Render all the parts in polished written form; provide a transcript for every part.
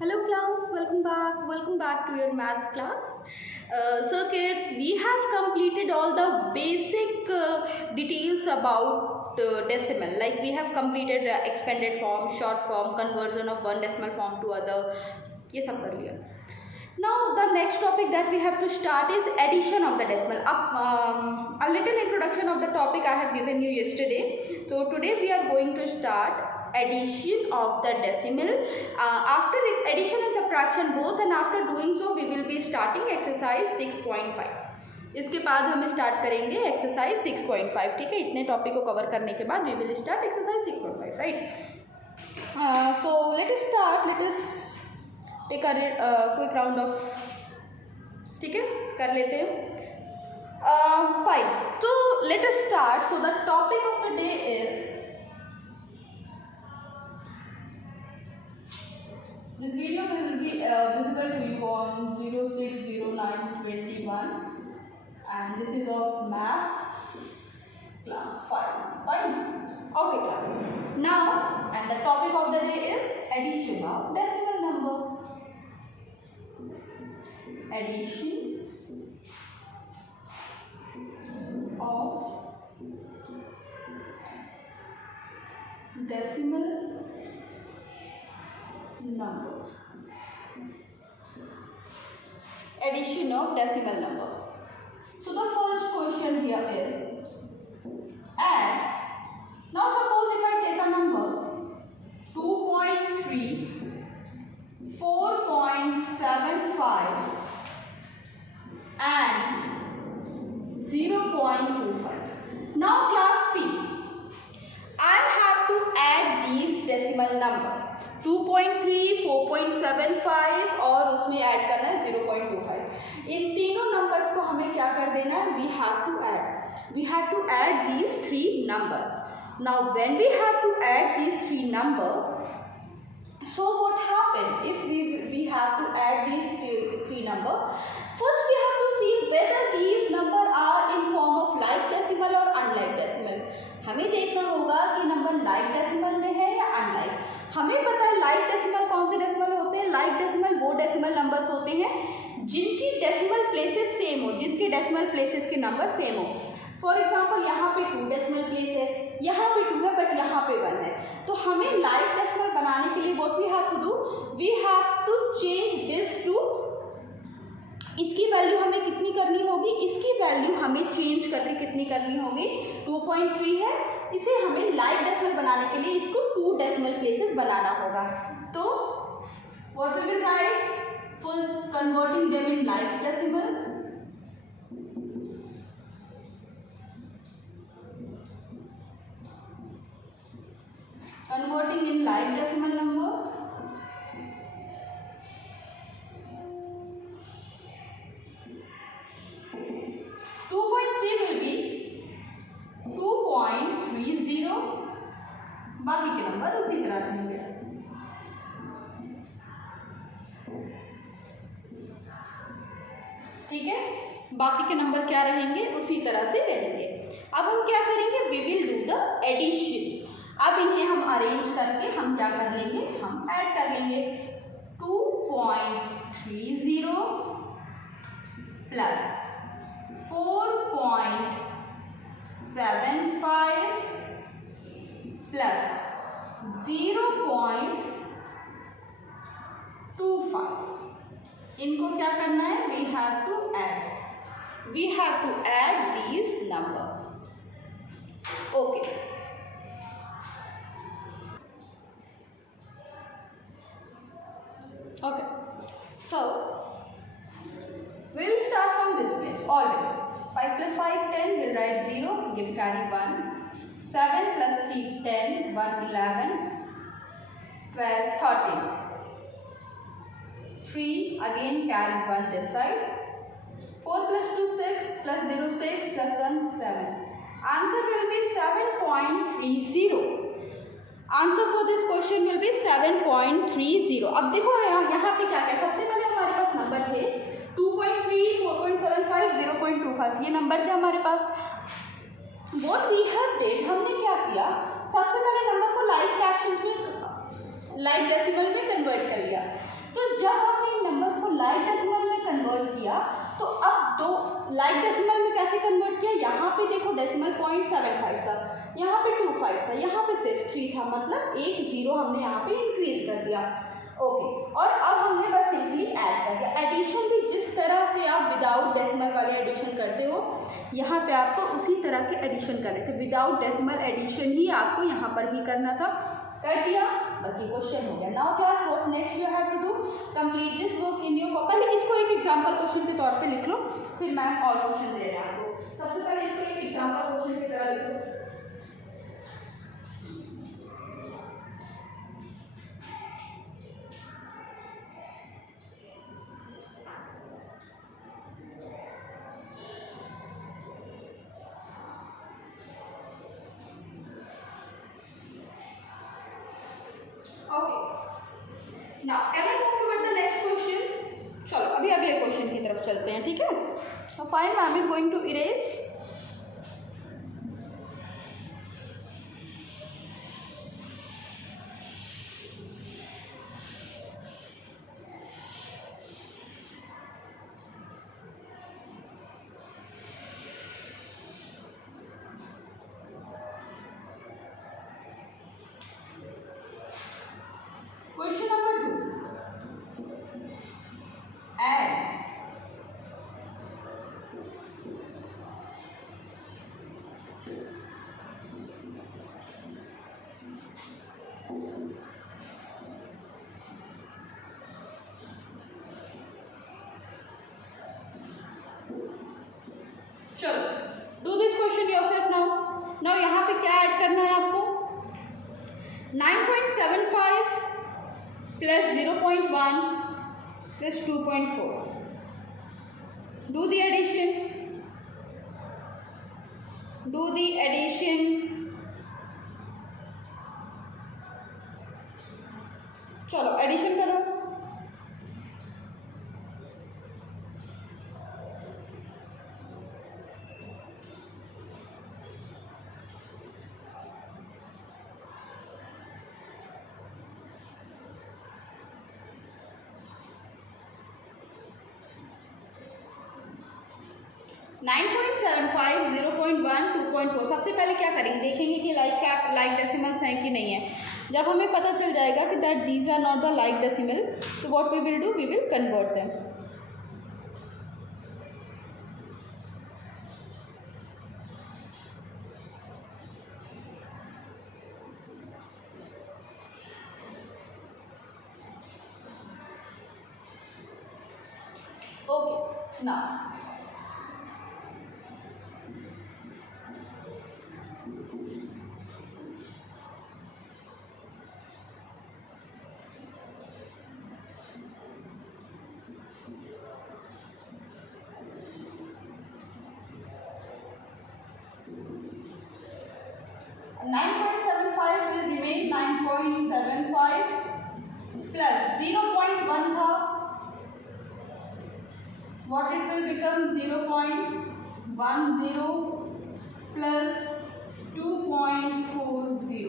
Hello class, welcome back to your maths class. So kids, we have completed all the basic details about decimal. Like we have completed expanded form, short form, conversion of one decimal form to other. ये सब कर लिया. Now the next topic that we have to start is addition of the decimal. A little introduction of the topic I have given you yesterday. So today we are going to start addition of the decimal. After addition and subtraction both, and after doing so we will be starting exercise 6.5. इसके बाद हम start करेंगे exercise 6.5. ठीक है, इतने topic को cover करने के बाद we will start exercise 6.5. Right. So let us start. Let us take a quick round off. ठीक है, कर लेते हैं. फाइन. तो let us start. So the topic of the day is, this video will be visible to you on 060921, and this is of maths class 5. Fine. Okay class. Now, and the topic of the day is addition of decimal number. Addition of decimal number. Addition of decimal number. So the first question here is add. Now suppose if I take a number 2.3, 4.75 and 0.25. Now class C, I have to add these decimal number. 2.3, 4.75 और उसमें add करना है 0.25. इन तीनों numbers को हमें क्या कर देना है? We have to add these three number. Now when we have to add these three number, so what happen if we have to add these three number? First we have to see whether these number are in form of like decimal or unlike decimal. हमें देखना होगा कि number like decimal में है या unlike. हमें पता है लाइक डेसिमल कौन से डेसिमल होते हैं. लाइक डेसिमल वो डेसिमल नंबर्स होते हैं जिनकी डेसिमल प्लेसेस सेम हो, जिनके डेसिमल प्लेसेस के नंबर सेम हो. फॉर एग्जांपल यहाँ पे 2 डेसिमल प्लेस है, यहाँ पे 2 है बट यहाँ पे 1 है. तो हमें लाइक डेसिमल बनाने के लिए what we have to do, we have to change this to, इसकी वैल्यू हमें कितनी करनी होगी, इसकी वैल्यू हमें चेंज करके कितनी करनी होगी, 2.3 है. इसे हमें लाइक डेसिमल बनाने के लिए इसको 2 डेसिमल प्लेसेस बनाना होगा. तो what we will write, first converting them in like decimal. Converting in like decimal number. बाकी के नंबर उसी तरह रहेंगे. ठीक है, बाकी के नंबर क्या रहेंगे, उसी तरह से रहेंगे. अब हम क्या करेंगे, we will do the addition. अब इन्हें हम अरेंज करके हम क्या कर लेंगे, हम ऐड कर लेंगे. 2.30 प्लस 4.75 प्लस 0.25. इनको क्या करना है, we have to add these number. Okay. Okay, so we will start from this place always. 5 plus 5 10, we'll write 0, give carry 1. 7 plus 3 10, 1 11, 12 13. 3 again carry 1 this side. 4 plus 2 6 plus 0 6 plus 1 7. Answer will be 7.30. Answer for this question will be 7.30. अब देखो यहाँ पे क्या क्या, सबसे पहले हमारे पास number थे 2.3, 4.75, 0.25. ये नंबर थे हमारे पास. व्हाट वी हैव डिड, हमने क्या किया, सबसे पहले नंबर को लाइक फ्रैक्शंस में, लाइक डेसिमल में कन्वर्ट कर लिया. लाइक डेसिमल में कैसे कन्वर्ट किया, यहाँ पे देखो डेसिमल पॉइंट 75 था, यहाँ पे 25 था, यहाँ पे 3 था, मतलब एक जीरो हमने यहाँ पे इंक्रीज कर दिया। ओके, और अब हमने बस सिंपली ऐड कर दिया। एडिशन भी जिस तरह से आप विदाउट डेसिमल वाले एडिशन करते हो, यहाँ पे आपको उसी तरह के एडिशन करने थे। विदाउट डेसिमल एडिशन ही आपको यहाँ पर भी करना था, कर दिया, बस ये क्वेश्चन हो गया। Now class what next you have to do, complete this work in your copy. पहले इसको एक एग्जांपल क्वेश्चन के तौर पे लिख लो, फिर मैम और क्वेश्चन दे रहे हैं आपको। सबसे पहले इसको एक एग्जांपल क्वेश्चन की तरह लिखो। Now, can I move toward the next question? चलो अभी अगले क्वेश्चन की तरफ चलते हैं, ठीक है। तो fine, ma'am is going to erase. Question number 2, add चलो do this question yourself now. Now यहाँ पे क्या ऐड करना है आपको, 9.75 plus 0.1 plus 2.4, do the addition, do the addition, चलो एडिशन करो। नाइन 9.75, 0.1, 2.4। सबसे पहले क्या करेंगे, देखेंगे कि लाइक डेसिमल्स हैं कि नहीं है। जब हमें पता चल जाएगा कि that these are not the like decimal, तो what we will do, we will convert them. Okay, now nine 9.75 will remain 9.75 plus 0.1 था, what it will become 0.10 plus 2.40।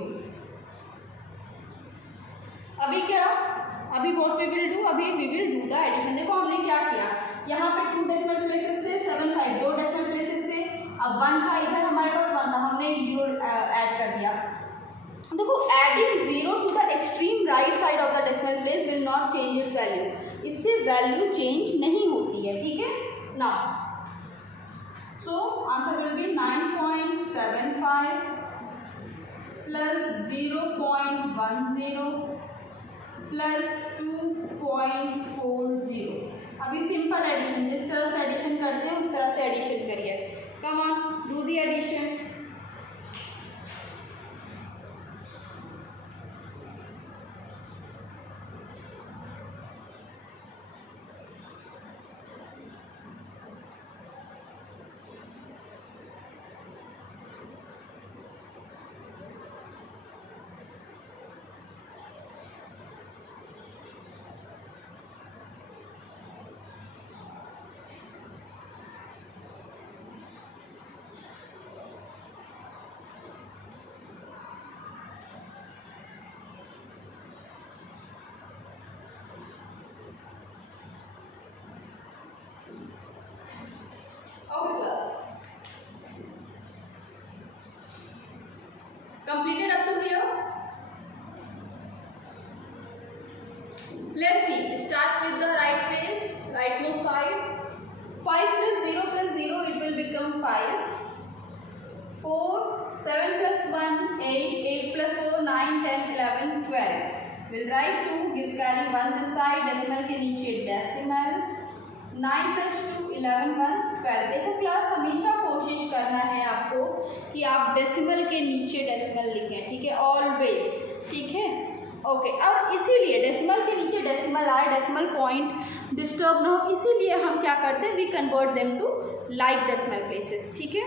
अभी क्या, अभी what we will do, अभी we will do the addition। देखो हमने क्या किया, यहाँ पे 2 डेसिमल प्लेसेस थे, 75 2 डेसिमल प्लेसेस थे, अब 1 था, इधर हमारे पास 1 था, हमने एक 0 ऐड कर दिया। देखो adding 0 to the extreme right side of the decimal place will not change its value, इससे वैल्यू चेंज नहीं होती है, ठीक है। Now so answer will be 9.75 plus 0.10 plus 2.40। अभी सिंपल एडिशन, जिस तरह से एडिशन करते हैं उस तरह से एडिशन करिए। Come on, do the addition. Let's see. Start with the right place, rightmost side. 5 plus 0 plus 0, it will become 5. 4, 7 plus 1, 8, 8 plus 4, 9, 10, 11, 12. We'll write 2, give carry 1 this side, decimal के नीचे decimal. 9 plus 2, 11, 1, 12. देखो class हमेशा कोशिश करना है आपको कि आप डेसिमल के नीचे डेसिमल लिखें, ठीक है, ऑलवेज, ठीक है, ओके। और इसीलिए डेसिमल के नीचे डेसिमल आए, डेसिमल पॉइंट डिस्टर्ब ना हो, इसीलिए हम क्या करते हैं, we convert them to like decimal places, ठीक है,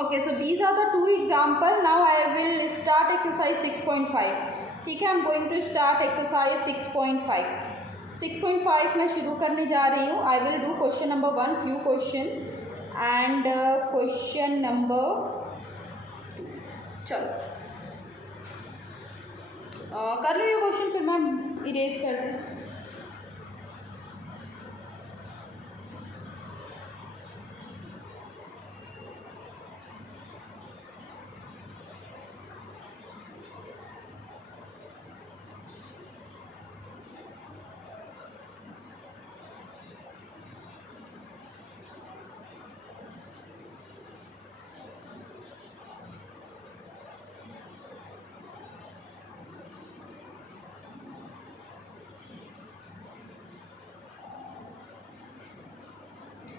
okay. So these are the 2 example. Now I will start exercise 6.5, ठीक है। I am going to start exercise 6.5। 6.5 मैं शुरू करने जा रही हूँ। I will do question number 1, few question and question number, चलो कर लो ये क्वेश्चन, फिर मैं इरेज कर दूँ।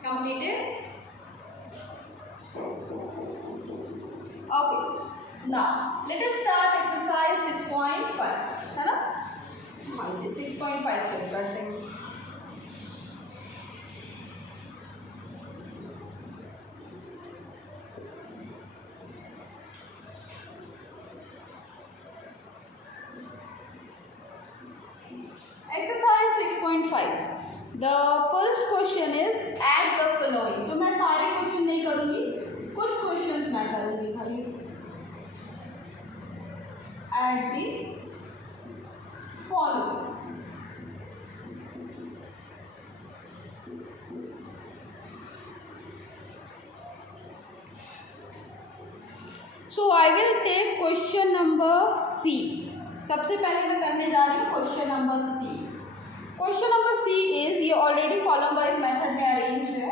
Completed? Okay. Now let us start exercise 6.5, है ना? हाँ, ये 6.5 शुरू करते हैं। Exercise 6.5. The first question is add the following. तो मैं सारे क्वेश्चन नहीं करूँगी, कुछ क्वेश्चंस मैं करूँगी खाली। Add the following. So I will take question number C. सबसे पहले मैं करने जा रही हूँ question number C. Question number C is, ये ऑलरेडी कॉलम वाइज मेथड में अरेंज है।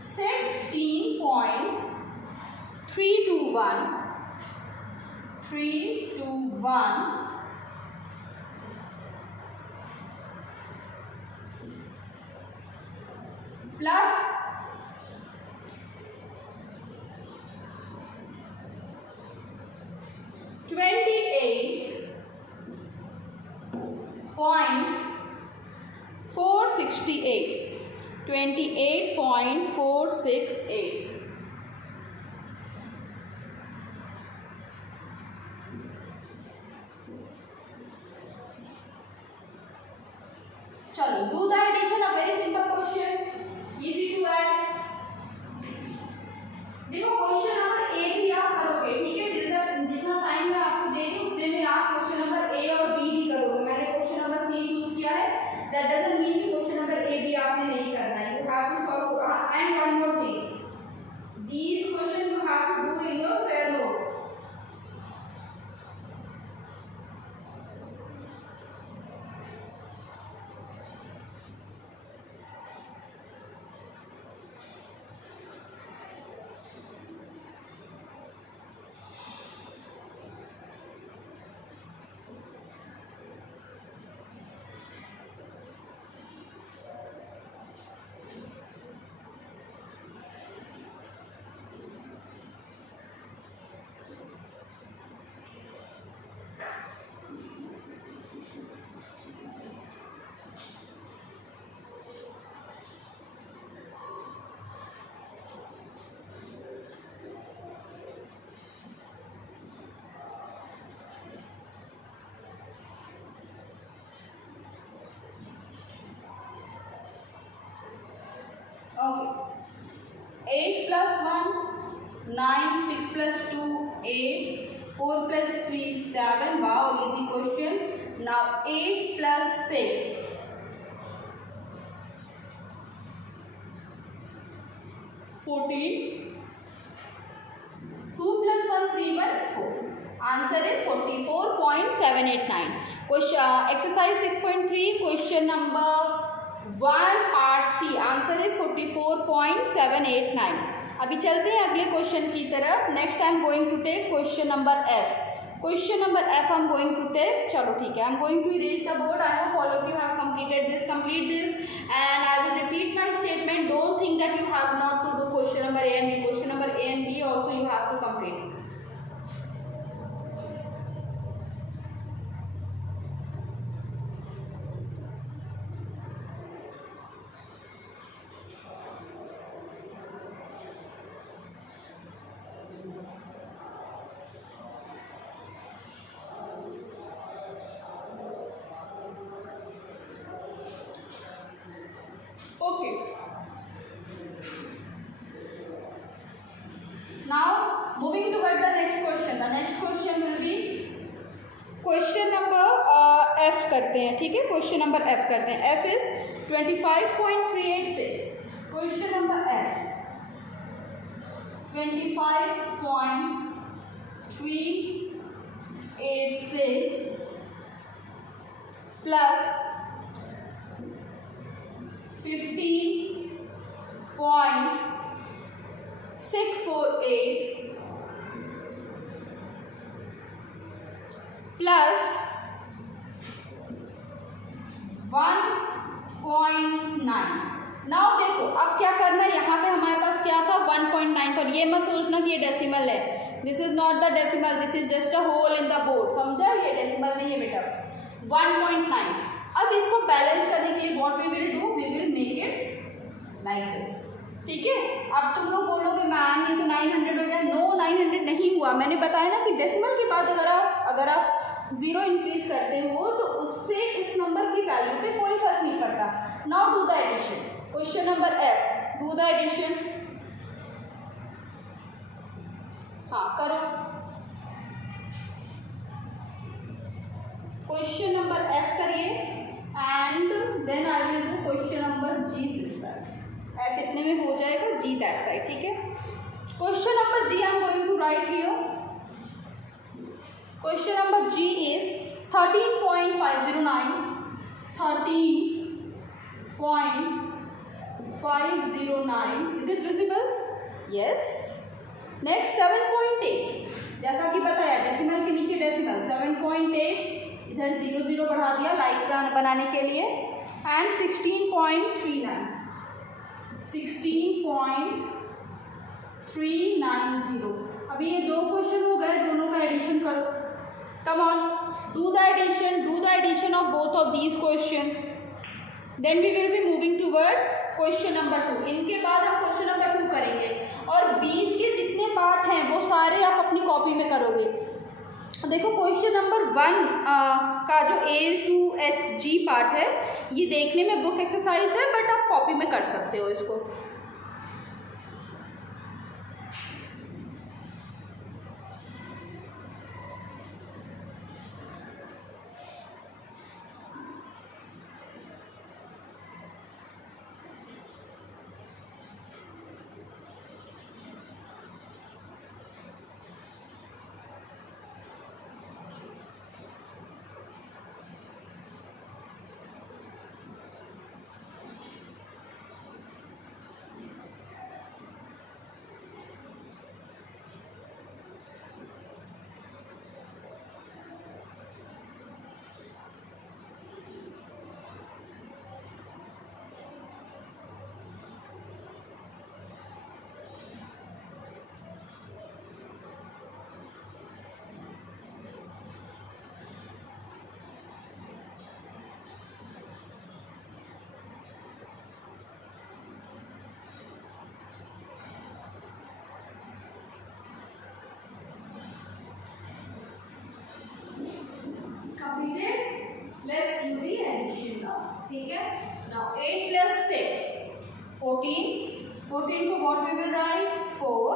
16.321 प्लस 28.468 चलो do the addition, a very simple question, easy to add. देखो क्वेश्चन नंबर ए भी आप करोगे, ठीक है, जितना टाइम मैं आपको दे रही हूँ उतने में आप क्वेश्चन नंबर ए और बी भी करोगे। मैंने क्वेश्चन नंबर सी चूज किया है, दैट डजंट मीन कि क्वेश्चन नंबर ए भी आपने नहीं करना है। You have to solve, and one more thing, these questions you have to do in your fair note. Okay. 8 plus 1, 9, 6 plus 2, 8, 4 plus 3, 7. Wow, easy question. Now 8 plus 6. 14. 2 plus 1, 3 by 4. Answer is 44.789. Question exercise 6.3 question number 1 part C answer is 44.789। अभी चलते हैं अगले question की तरफ। Next I am going to take question number F. Question number F I am going to take, चलो ठीक है, I am going to erase the board. I hope all of you have completed this, complete this and I will repeat my statement. Don't think that you have not to do question number A and B. Question number A and B also you have to complete. Okay. Now moving toward the next question. The next question will be question number F करते हैं, ठीक है, question number F करते हैं। F is 25.386। Question number F 25.386 plus 15.648 plus 1.9। Now देखो अब क्या करना है, यहाँ पे हमारे पास क्या था 1.9 था। और ये मत सोचना कि ये डेसिमल है, this is not the decimal, this is just a hole in the board, समझा, ये डेसिमल नहीं है बेटा। 1.9। अब इसको बैलेंस करने के लिए what we will do, we will make it like this, ठीक है। अब तुम लोग बोलोगे मैम ये तो 900 हो गया। नो, 900 नहीं हुआ। मैंने बताया ना कि डेसिमल के बाद अगर आप 0 इंक्रीज करते हो तो उससे इस नंबर की वैल्यू पे कोई फर्क नहीं पड़ता। Now do the addition. Question number F, do the addition. हाँ करो। क्वेश्चन नंबर F करिए and then I will do question number G this side. F इतने में हो जाएगा, G दैट साइड, ठीक है। Question number G I am going to write here. Question number G is 13.509 13.509। Is it visible? Yes. Next 7.8, जैसा कि बताया decimal के नीचे डेसिमल 7.8, इधर 0 0 बढ़ा दिया लाइक बनाने के लिए, एंड 16.39 16.390। अभी ये दो क्वेश्चन हो गए, दोनों का एडिशन करो। Come on, do the addition of both of these questions, then we will be moving toward question number 2। इनके बाद हम क्वेश्चन नंबर 2 करेंगे और बीच के जितने पार्ट हैं वो सारे आप अपनी कॉपी में करोगे। देखो क्वेश्चन नंबर 1 का जो A to G पार्ट है ये देखने में बुक एक्सरसाइज है, बट आप कॉपी में कर सकते हो इसको। Let's do the addition now, ठीक है। Now 8 plus 6 14, 14 को what we will write 4,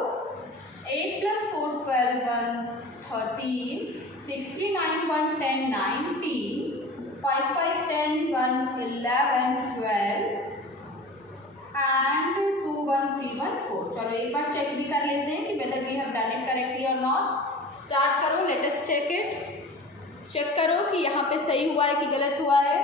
8 plus 4 12 1 13, 6 3 9 1 10 19, 5 5 10 1 11 12 and 2 1 3 1 4। चलो एक बार चेक भी कर लेते हैं कि whether we have done it correctly or not। Start करो, let us check it। Check करो कि यहाँ पे सही हुआ है कि गलत हुआ है।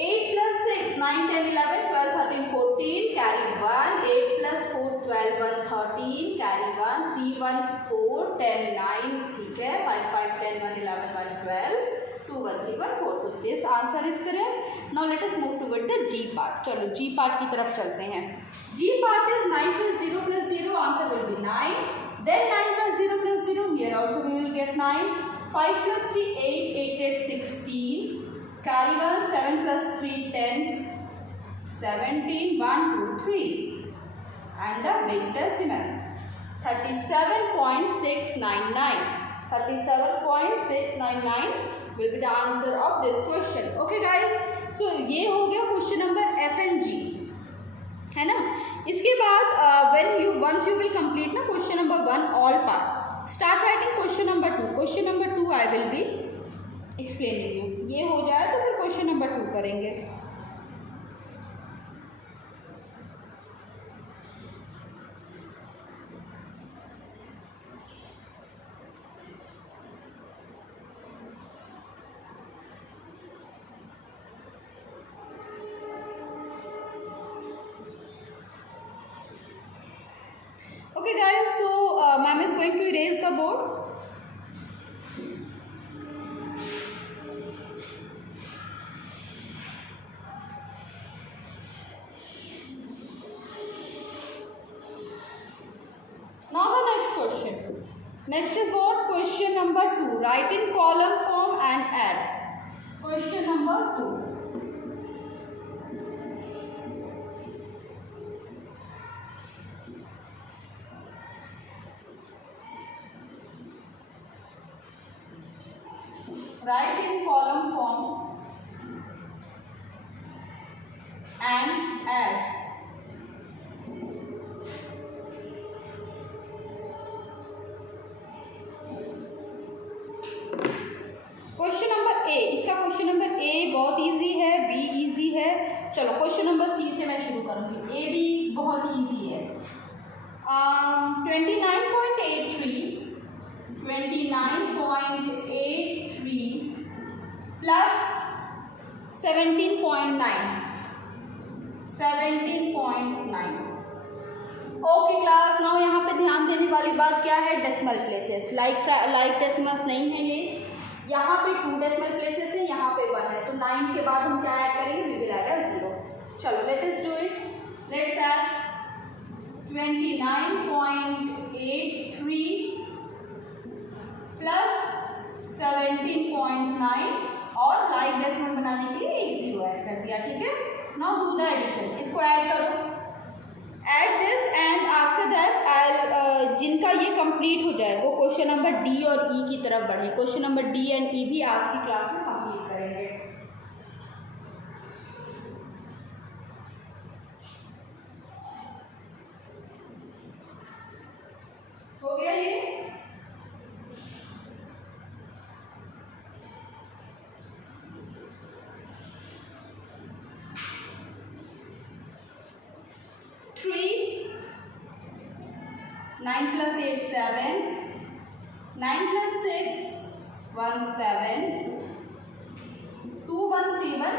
8 + 6 9 10 11 12 13 14 कैरी 1, 8 + 4 12 1 13 कैरी 1, 3 1 4 10 9, ठीक है, 5 5 10 1 11 1 12 2 1 3 1 4। So this answer is correct. Now let us move toward the G part. चलो जी पार्ट की तरफ चलते हैं। G part is 9 + 0 + 0, answer will be 9, then 9 + 0 + 0, here also we will get 9, 5 + 3 8, 8 8 16, carry 1, 7 + 3 10 17, 1 2 3, and the big decimal 37.699, 37.699 will be the answer of this question. Okay guys, so ये हो गया question number F and G, है ना। इसके बाद once you will complete ना question number 1 all part, start writing question number 2। Question number 2 I will be explaining you। ये हो जाए तो फिर क्वेश्चन नंबर 2 करेंगे। Okay guys, so ma'am is going to erase the board. Now the next question. Next is what? Question number 2. Write in column form and add. Question number 2. Write in column form and add. Question number ए, इसका question number ए बहुत easy है, be easy है। चलो question number C से मैं शुरू करूँगी। A B बहुत इजी है। 29.83 प्लस 17.9 17.9। ओके क्लास, नाउ यहाँ पे ध्यान देने वाली बात क्या है? Decimal places. लाइक डेसिमल्स नहीं है ये। यहाँ पे 2 डेसिमल प्लेसेस है, यहाँ पे 1 है, तो 9 के बाद हम क्या ऐड करेंगे? We will add 0। चलो let us do it. Let's add 29.83 plus 17.9 और लाइक डेसिमल बनाने के लिए एक 0 ऐड कर दिया, ठीक है। Now do the addition. इसको ऐड करो, add this, and after that जिनका ये कंप्लीट हो जाए वो क्वेश्चन नंबर डी और ई की तरफ बढ़े। क्वेश्चन नंबर डी एंड ई भी आज की क्लास में कंप्लीट करेंगे। हो गया ये? Nine plus 8 7, 9 plus 6 1 7, 2 1 3 1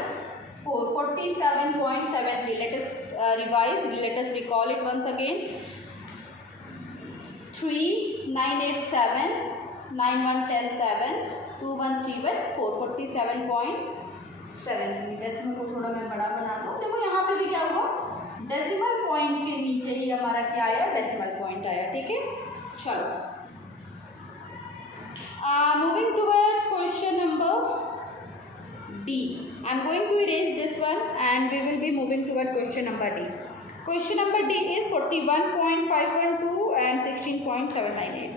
4, 47.73। Let us revise. Let us recall it once again. 3 9 8 7, 9 1 10 7, 2 1 3 1 4, 47.73। Decimal को थोड़ा मैं बड़ा बनाता हूँ। देखो यहाँ पे भी क्या हुआ? डेसिमल पॉइंट के नीचे ही हमारा क्या आया? डेसिमल पॉइंट आया, ठीक है। चलो moving toward question number D. I am going to erase this one and we will be moving toward question number D. Question number D is 41.512 and 16.798।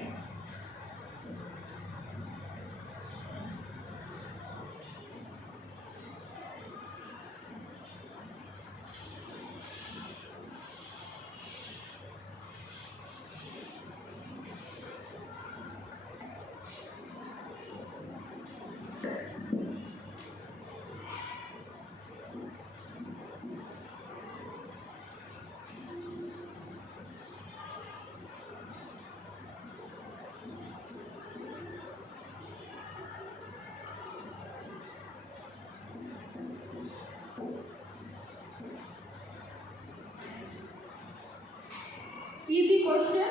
Easy question,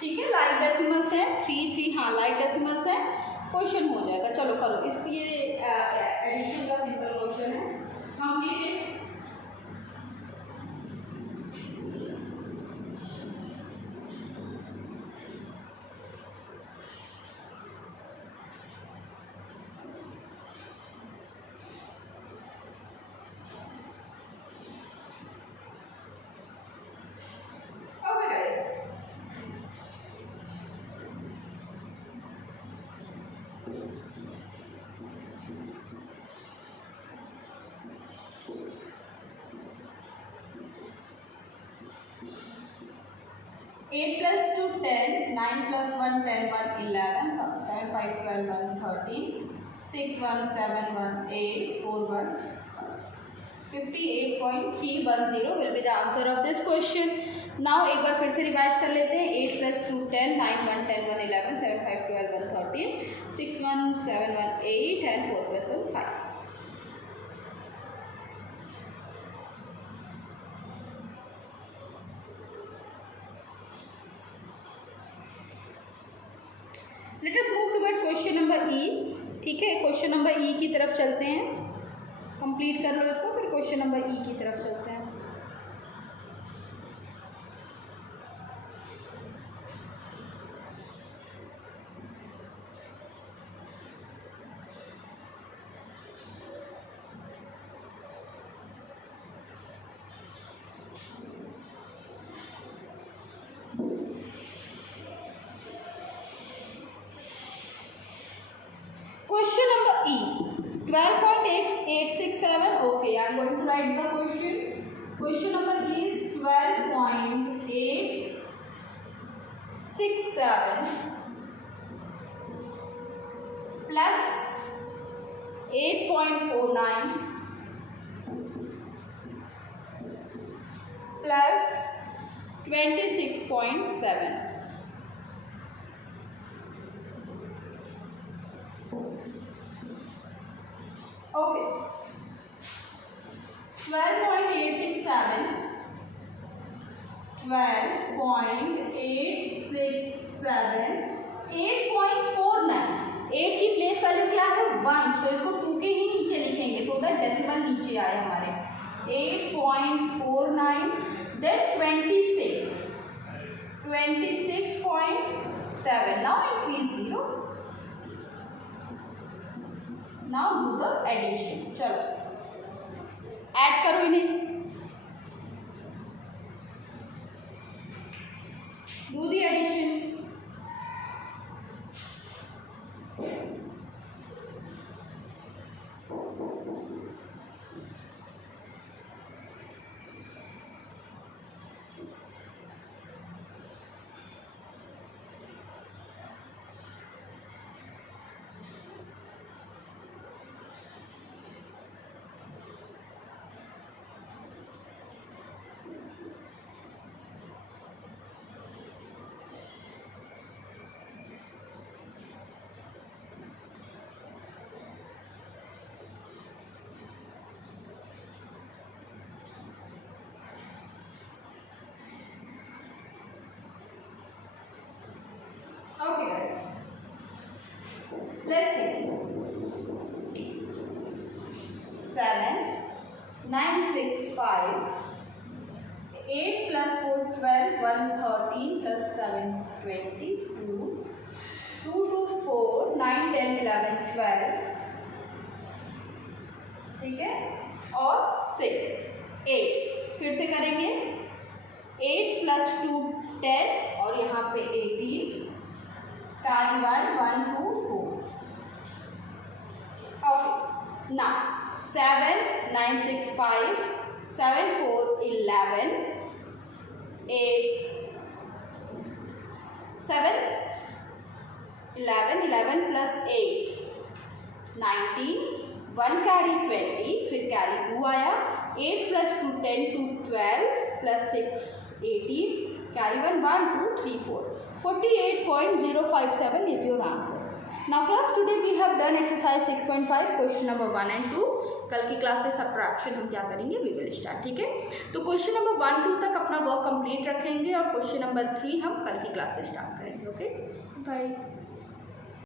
ठीक है। लाइक डेसिमल्स है, 3 हाँ like decimals है, question हो जाएगा। चलो करो इसको, ये एडिशन का सिंपल क्वेश्चन है, completed. Eight plus two 10, 9 plus 1 10 1 11, 7 5 12 1 13, 6 1 7 1 8 4 1 58.310 will be the answer of this question. Now एक बार फिर से रिवाइज कर लेते हैं। 8 plus 2 10, 9 1 10 1 11, 7 5 12 1 13, 6 1 7 1 8 and 4 plus 1 5. Late us move toward question number ई, ठीक है। क्वेश्चन नंबर ई की तरफ चलते हैं, कंप्लीट कर लो इसको, फिर क्वेश्चन नंबर ई की तरफ चलते हैं। Question number E, 12.8867. Okay, I am going to write the question. Question number E is 12.867 plus 8.49 plus 26.7. Okay, 12.867, 12.867, 8.49, 8 की प्लेस वैल्यू क्या है 1, तो इसको 2 के ही नीचे लिखेंगे, तो दैट डेसिमल नीचे आए हमारे। 8.49 then 26.7, now increase 0। Now do the addition, चलो ऐड करो इन्हें, do the addition. Okay guys, let's see. 7 9 6 5, 8 plus 4 12, 1 13 plus 7 22, 2 2 4 9 10 11 12, ठीक है, और 6 8, फिर से करेंगे। 8 plus 2 10 और यहाँ पे 18, carry 1 1 2 4. Okay, now 7 9 6 5, 7 4 11, 8 7 11 11 plus 8 19, 1 carry 20, फिर carry 2 आया, 8 plus 2 10 2 12 plus 6 18, carry 1 1 2 3 4. 48.057 is your answer. Now class, today we have done exercise 6.5 question number 1 and 2. कल की क्लास से सब्ट्रैक्शन हम क्या करेंगे, वी विल स्टार्ट, ठीक है। तो क्वेश्चन नंबर 1 2 तक अपना वर्क कंप्लीट रखेंगे और क्वेश्चन नंबर 3 हम कल की क्लास से स्टार्ट करेंगे। Okay, bye.